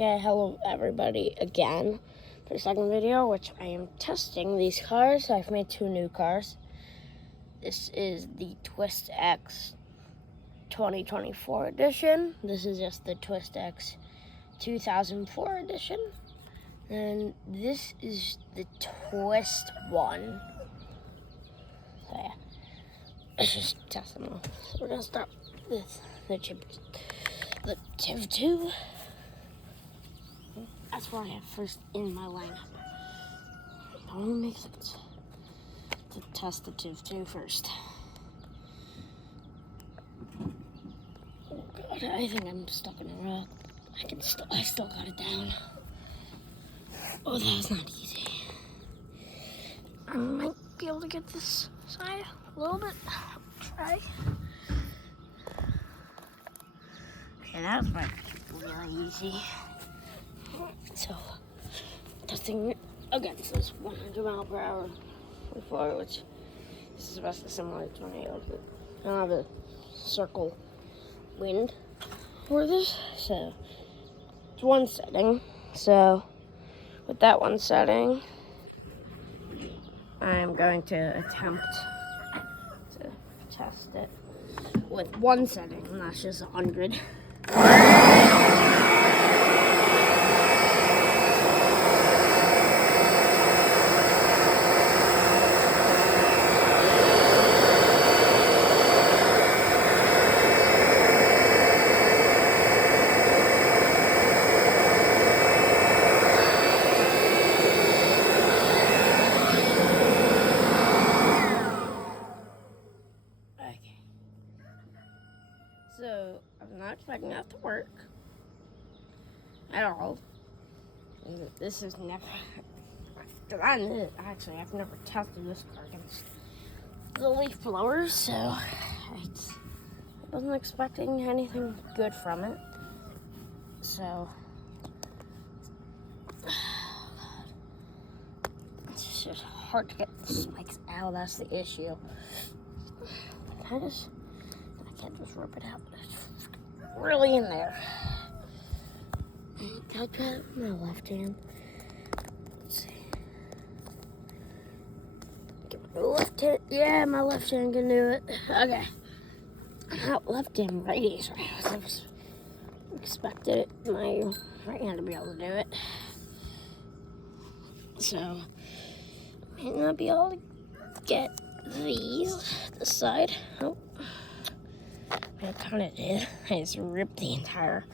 Okay, hello everybody again for the second video, which I am testing these cars. I've made two new cars. This is the Twist X 2024 edition. This is just the Twist X 2004 edition. And this is the Twist 1. So yeah, let's just test them all. So we're gonna start with the Tiv 2. That's what I have first in my lineup. It only makes sense to test the Tiv 2 first. Oh god, I think I'm stuck in a rock. I still got it down. Oh, that was not easy. I might be able to get this side a little bit. Try. Okay, that was really easy. So, testing against this 100 mile per hour before, which is supposed to simulate tornadoes, but I don't have a circle wind for this, so it's one setting. So, with that one setting, I'm going to attempt to test it with one setting, and that's just 100. So, I'm not expecting that to work at all. This is never, actually, I've never tested this car against the leaf blowers, so I wasn't expecting anything good from it. So, it's just hard to get the spikes out, that's the issue. I can't just rip it out. It's really in there. Can I try it with my left hand? Let's see. My left hand. Yeah, my left hand can do it. Okay. I'm not left hand, righty, so I was expected my right hand to be able to do it. So, I may not be able to get this side. Oh. I kind of did. I just ripped the entire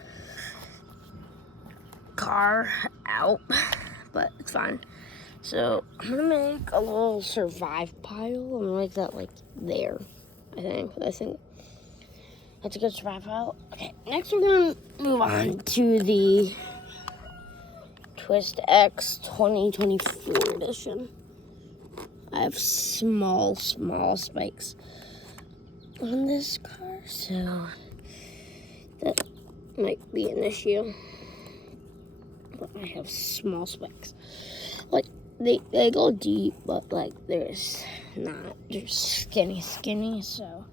car out, but it's fine. So I'm gonna make a little survive pile. I'm gonna make that like there. I think that's a good survive pile. Okay, next we're gonna move on to the Twist X 2024 edition. I have small spikes on this car, so that might be an issue. But I have small spikes. Like they go deep, but like there's not. They're skinny, so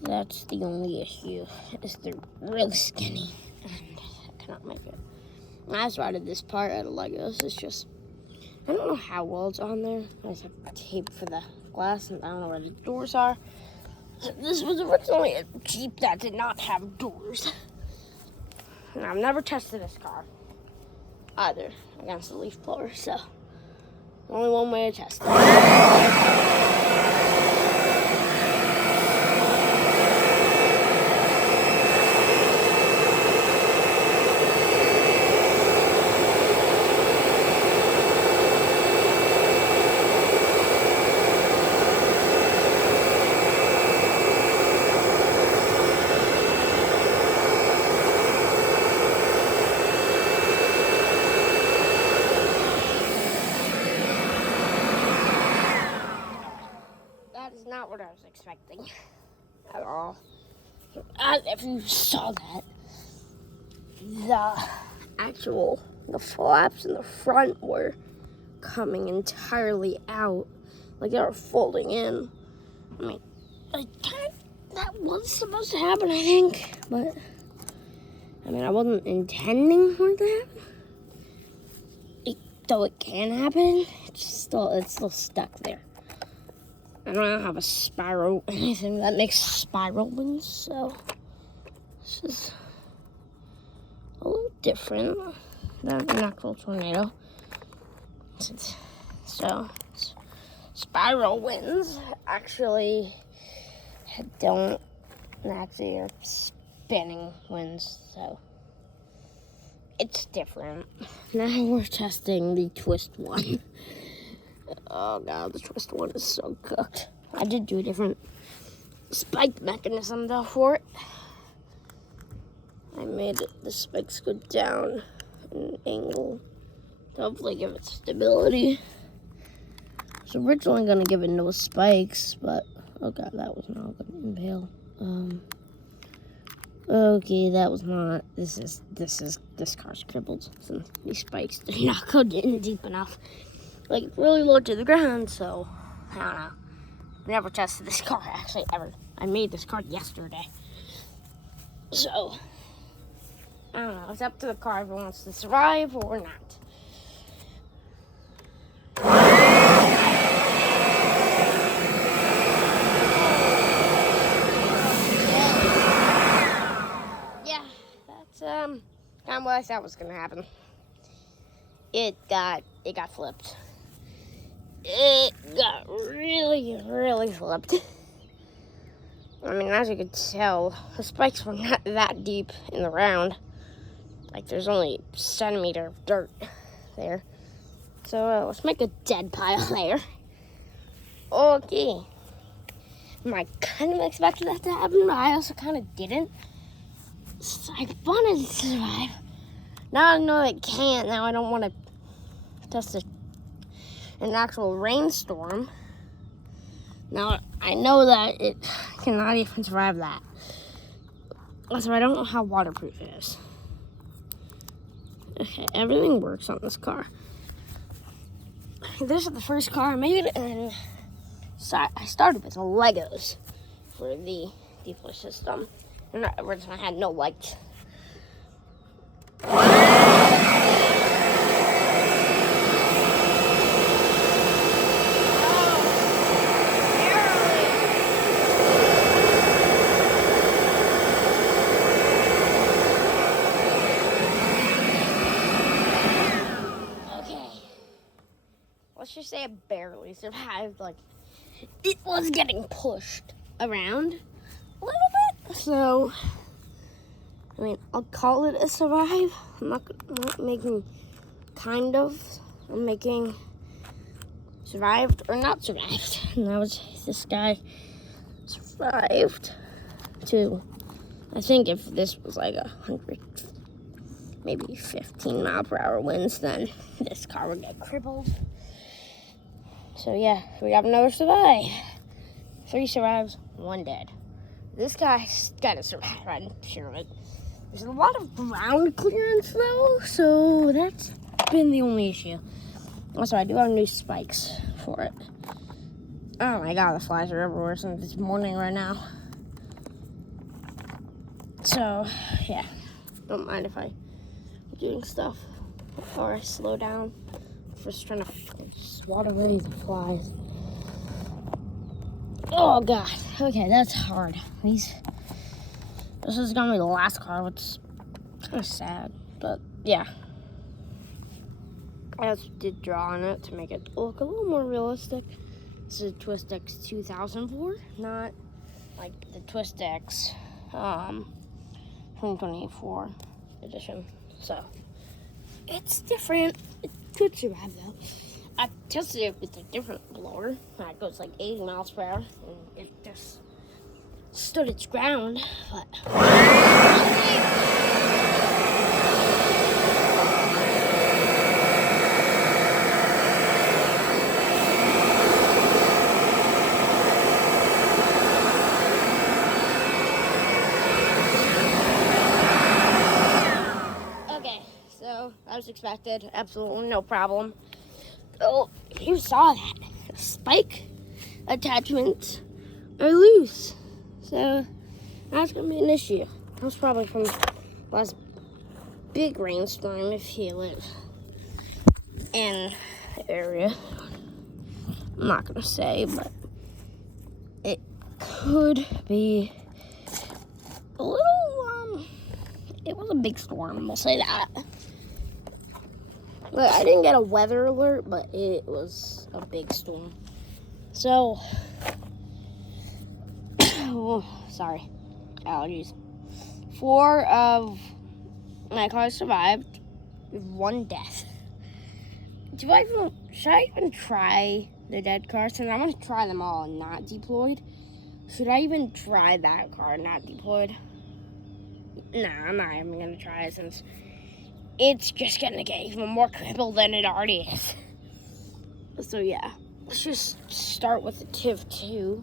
that's the only issue. Is they're really skinny and I cannot make it. I just routed this part out of Legos. It's just I don't know how well it's on there. I just have tape for the glass and I don't know where the doors are. This was originally a Jeep that did not have doors. And I've never tested this car either against the leaf blower, so only one way to test it. Not what I was expecting at all. If you saw that, the flaps in the front were coming entirely out, like they were folding in. I mean, that was supposed to happen, I think, but I mean, I wasn't intending for that. Though it can happen, it's still stuck there. I don't have a spiral anything that makes spiral wings, so this is a little different than an actual tornado. So spiral winds actually are spinning winds, so it's different. Now we're testing the twist one. Oh god, the twist one is so cooked. I did do a different spike mechanism though for it. I made the spikes go down an angle to hopefully give it stability. I was originally gonna give it no spikes, but oh god, that was not gonna impale. Okay, that was not. This car's crippled. So these spikes did not go in deep enough, like really low to the ground. So I don't know. I've never tested this car actually ever. I made this car yesterday, so I don't know. It's up to the car if it wants to survive or not. Kind of what I thought was gonna happen. It got flipped. It got really flipped. I mean, as you could tell, the spikes were not that deep in the round. Like, there's only a centimeter of dirt there. So let's make a dead pile there. Okay. I kind of expected that to happen, but I also kind of didn't. I wanted to survive. Now I know it can't. Now I don't want to test an actual rainstorm. Now I know that it cannot even survive that. Also, I don't know how waterproof it is. Okay, everything works on this car. This is the first car I made, and I started with Legos for the deflash system. And originally I had no lights. Let's just say it barely survived. Like, it was getting pushed around a little bit. So, I mean, I'll call it a survive. I'm not making kind of. I'm making survived or not survived. And that was, this guy survived too. I think if this was like 100, maybe 15 mile per hour winds, then this car would get crippled. So yeah, we have another survive. 3 survives, 1 dead. This guy's gotta survive, I'm sure of it. There's a lot of ground clearance though, so that's been the only issue. Also, I do have new spikes for it. Oh my god, the flies are everywhere since this morning right now. So, yeah, don't mind if I'm doing stuff or I slow down. Just trying to swat away the flies. Oh god. Okay, that's hard. This is gonna be the last car, which is kind of sad, but yeah. I also did draw on it to make it look a little more realistic. This is a Twist X 2004, not like the Twist X 2024 edition. So it's different. It could survive though. I tested it with a different blower that goes like 80 miles per hour, and it just stood its ground. But as expected, absolutely no problem. Oh, you saw that. The spike attachments are loose. So that's gonna be an issue. That was probably from last big rainstorm if you live in the area. I'm not gonna say, but it could be a little, it was a big storm, we'll say that. But I didn't get a weather alert, but it was a big storm. So, oh, sorry, allergies. 4 of my cars survived, 1 death. Should I even try the dead car? Since I'm gonna try them all not deployed. Should I even try that car not deployed? Nah, I'm not even gonna try it since it's just gonna get even more crippled than it already is. So yeah, let's just start with the TIV 2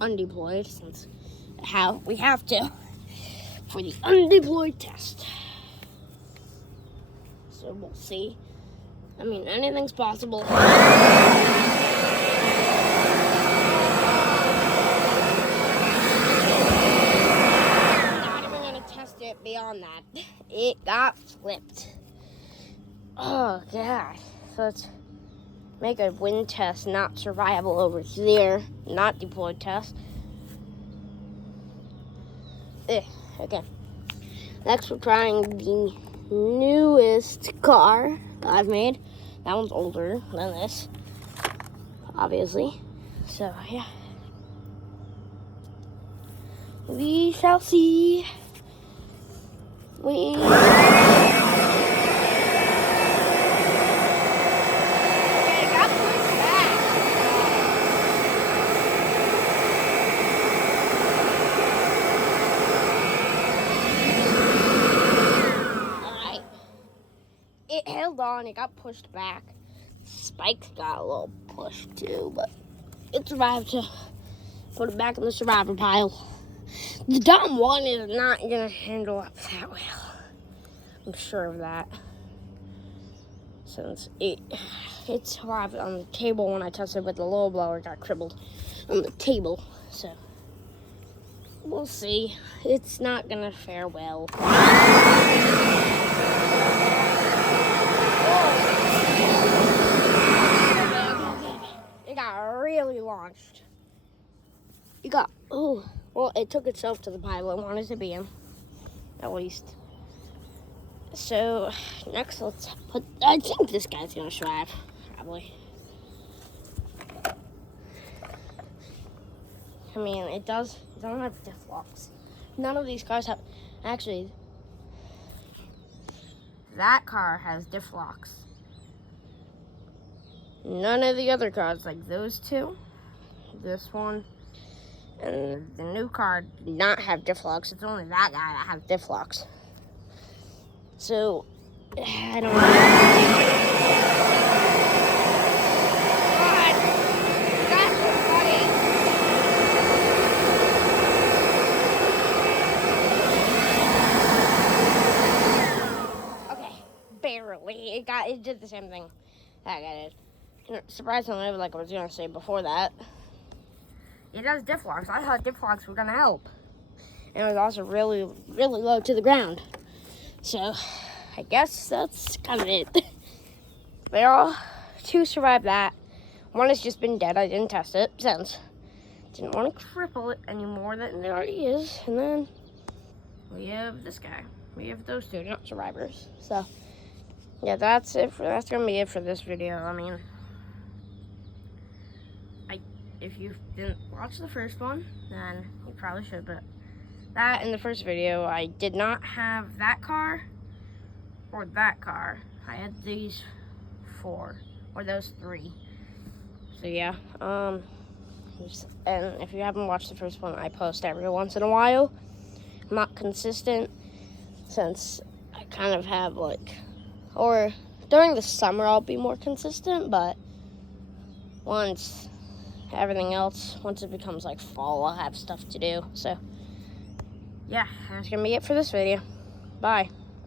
undeployed since we have to for the undeployed test. So we'll see. I mean, anything's possible. I'm not even gonna test it beyond that. It got flipped. Oh god. So let's make a wind test, not survivable over here, not deployed test. Okay. Next we're trying the newest car that I've made. That one's older than this, obviously. So yeah, we shall see. Okay, got pushed back. It held on, it got pushed back. Spikes got a little pushed too, but it survived to put it back in the survivor pile. The Dom 1 is not gonna handle up that well. I'm sure of that. Since it survived on the table when I tested with the low blower, it got crippled on the table. So we'll see. It's not gonna fare well. It got really launched. It took itself to the pile it wanted to be in, at least. So, next I think this guy's gonna survive, probably. I mean, it doesn't have diff locks. None of these cars have, actually, that car has diff locks. None of the other cars, like those two, this one, and the new car do not have diff locks. It's only that guy that has diff locks. So, I don't know. Okay, barely. It did the same thing that guy did. Surprisingly, like I was gonna say before that, it has diff locks. I thought diff locks were gonna help. And it was also really, really low to the ground. So, I guess that's kind of it. There are 2 survived that. 1 has just been dead. I didn't test it since. Didn't want to cripple it any more than it already is. And then we have this guy. We have those 2, not survivors. So, yeah, that's gonna be it for this video. I mean, if you didn't watch the first one, then you probably should, but that in the first video, I did not have that car or that car. I had these 4, or those 3. So yeah, and if you haven't watched the first one, I post every once in a while. I'm not consistent since I kind of have or during the summer I'll be more consistent, but once it becomes like fall, I'll have stuff to do. So yeah, that's gonna be it for this video. Bye.